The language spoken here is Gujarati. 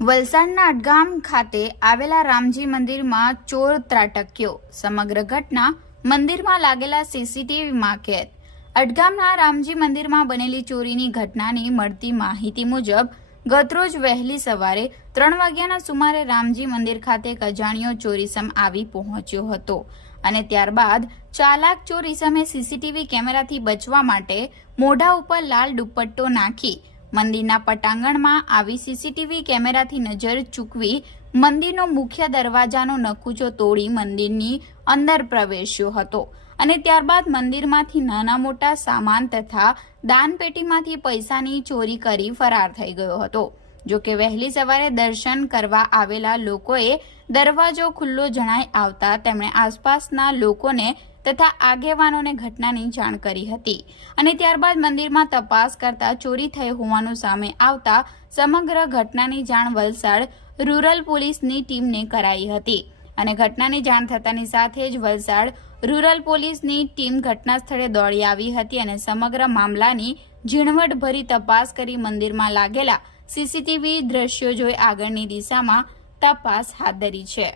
વલસાડના અડગામ ખાતે આવેલા રામજી મંદિરમાં ચોર ત્રાટક્યો. સમગ્ર ઘટના મંદિરમાં લાગેલા સીસીટીવીમાં કેદ. અડગામના રામજી મંદિરમાં બનેલી ચોરીની ઘટનાની મળતી માહિતી મુજબ ગતરોજ વહેલી સવારે 3 વાગ્યાના સુમારે રામજી મંદિર ખાતે એક અજાણ્યો ચોરીસમ આવી પહોંચ્યો હતો અને ત્યારબાદ ચાલાક ચોરીસમે સીસીટીવી કેમેરાથી બચવા માટે મોઢા ઉપર લાલ દુપટ્ટો નાખી મંદિરના પટાંગણમાં આવી સીસીટીવી કેમેરાથી નજર ચૂકવી મંદિરનો મુખ્ય દરવાજાનો નકુચો તોડી મંદિરની અંદર પ્રવેશ્યો હતો અને ત્યારબાદ મંદિરમાંથી નાના મોટા સામાન તથા દાનપેટીમાંથી પૈસાની ચોરી કરી ફરાર થઈ ગયો હતો. જો કે વહેલી સવારે દર્શન કરવા આવેલા લોકોએ દરવાજો ખુલ્લો જણાઈ આવતા તેમણે આસપાસના લોકોને તથા આગેવાનોને ઘટનાની જાણ કરી હતી અને ત્યારબાદ મંદિરમાં તપાસ કરતા ચોરી થઈ હોવાનું સામે આવતા સમગ્ર ઘટનાની જાણ વલસાડ રૂરલ પોલીસની ટીમને કરાઈ હતી અને ઘટનાની જાણ થતાની સાથે જ વલસાડ રૂરલ પોલીસની ટીમ ઘટના સ્થળે દોડી આવી હતી અને સમગ્ર મામલાની ઝીણવટભરી તપાસ કરી મંદિરમાં લાગેલા સીસીટીવી દ્રશ્યો જોઈ આગળની દિશામાં તપાસ હાથ ધરી છે.